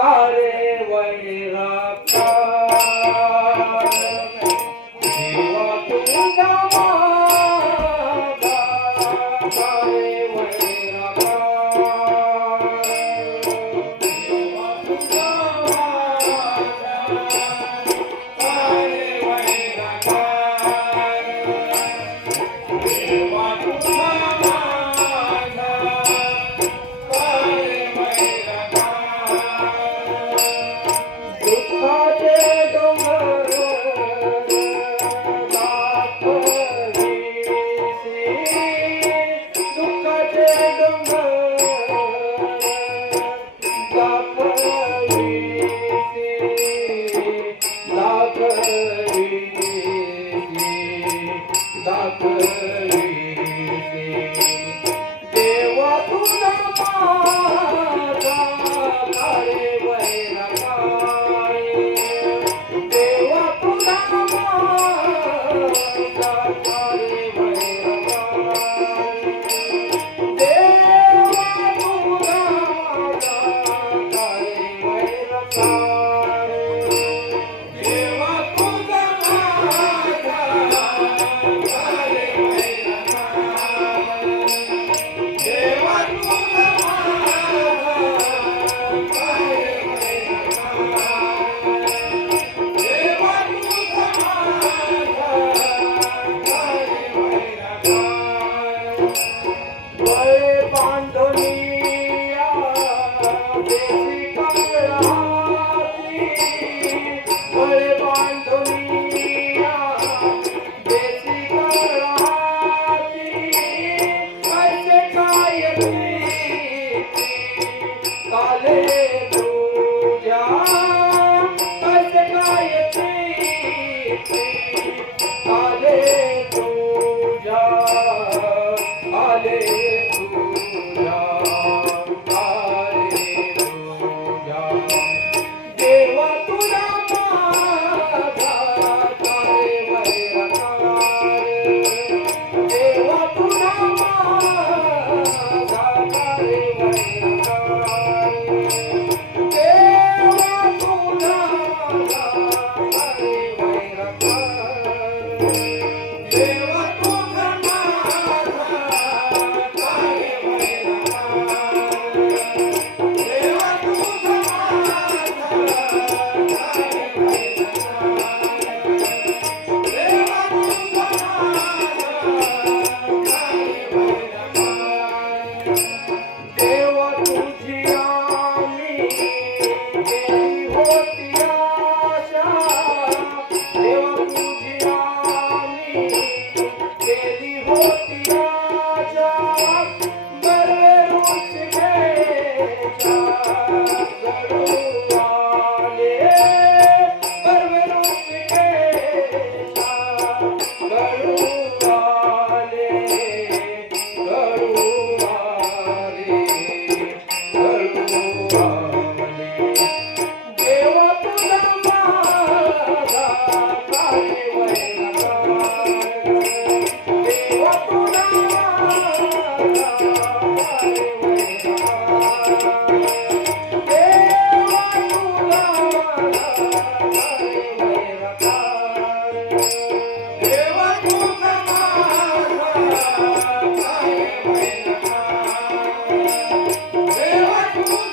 कारे वैराकार देवा तुझा माझा कारे वैराकार देवा तुझा माझा कारे वैराकार देवा तुझा देवा तुझा माझा कारे वैराकार देवा तुझा माझा कारे वैराकार देवा तुझा माझा कारे वैराकार देवा तुझा माझा कारे वैराकार देवा तुझा माझा कारे वैराकार देवा तुझा माझा कारे वैराकार वळे बांधुनिया देशी कंगराची वळे बांधुनिया देशी कंगराची कैसे काय काले तुझ्या कैसे काय काले तुझ्या काले तुझ्या काले तुझ्या देवा तुझा माझा कारे वैराकार देवा तुझा माझा कारे वैराकार देवा तुझा माझा कारे वैराकार देवा तुझा माझा कारे वैराकार देवा तुझा माझा कारे वैराकार देवा तुझा देवा तुझी आम्ही केली होती आशा देवा तुझी आम्ही केली होती आशा बरवरूच घ्यायच्या गडूवाले बरवरूच घ्यायच्या गडूवाले गडूवाले गडूवाले देवा तुझा माझा कारे वैराकार देवा तुझा माझा कारे वैराकार देवा तुझा माझा कारे वैराकार देवा तुझा माझा कारे वैराकार देवा तुझा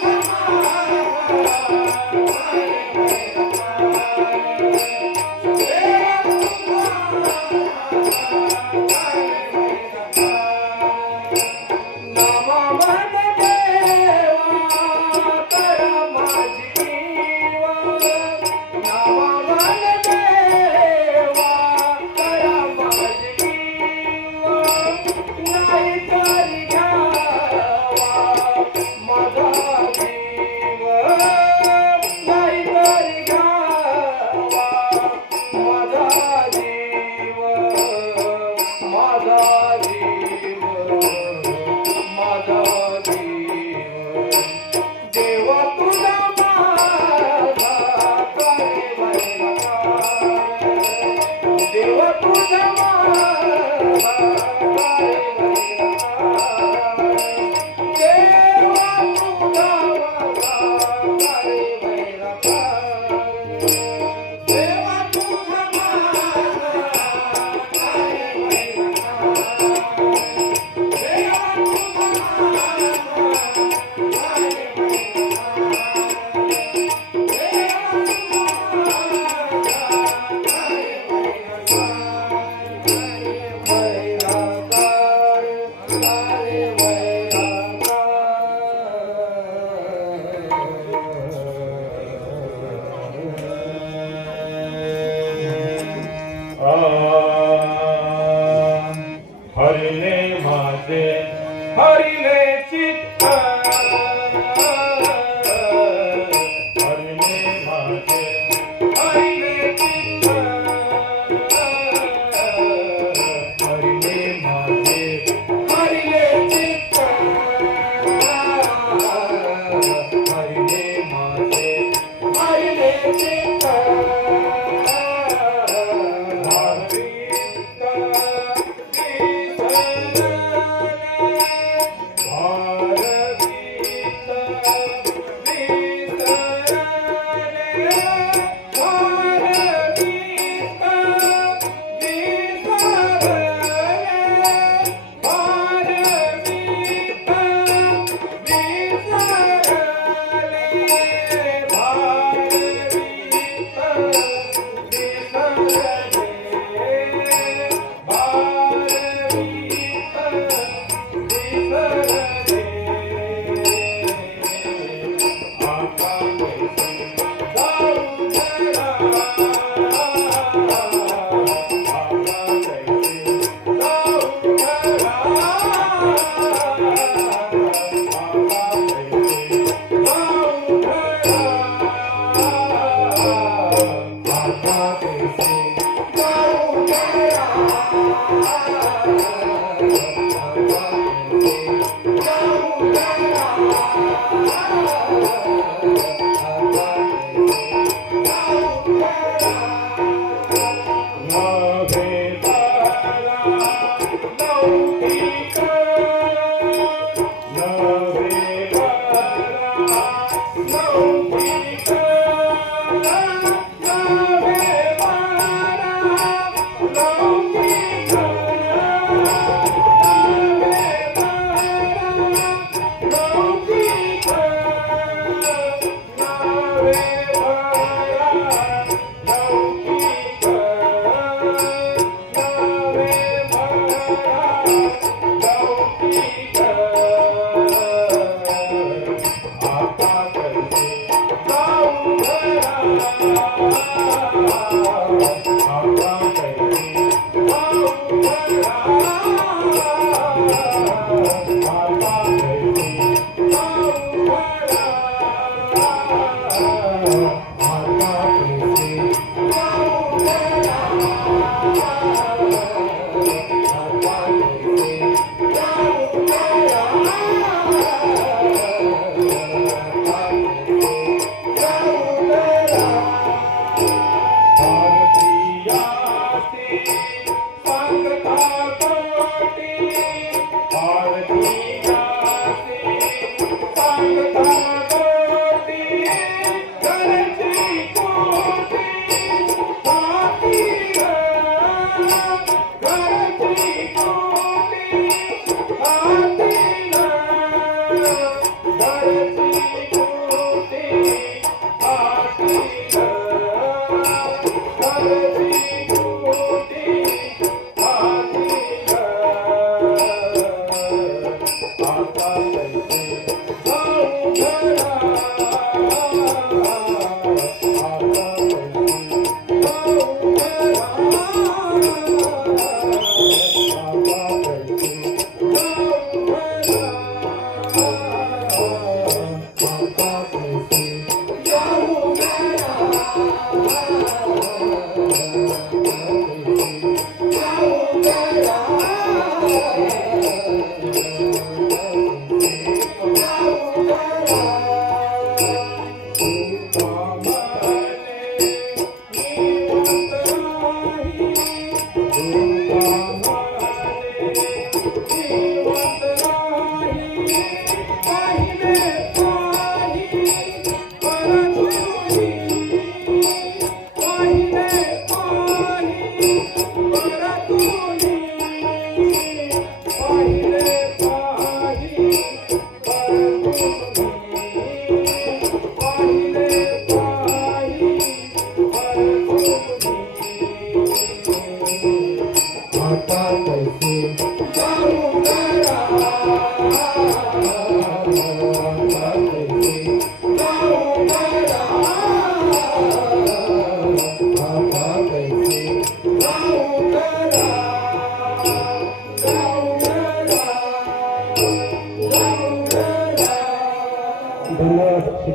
मारिले माझे मारिले चित्त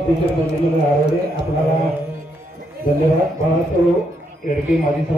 सिद्धेश्वर मंदिर आरोडे आपल्याला धन्यवाद. बाळासाहेब एडके माजी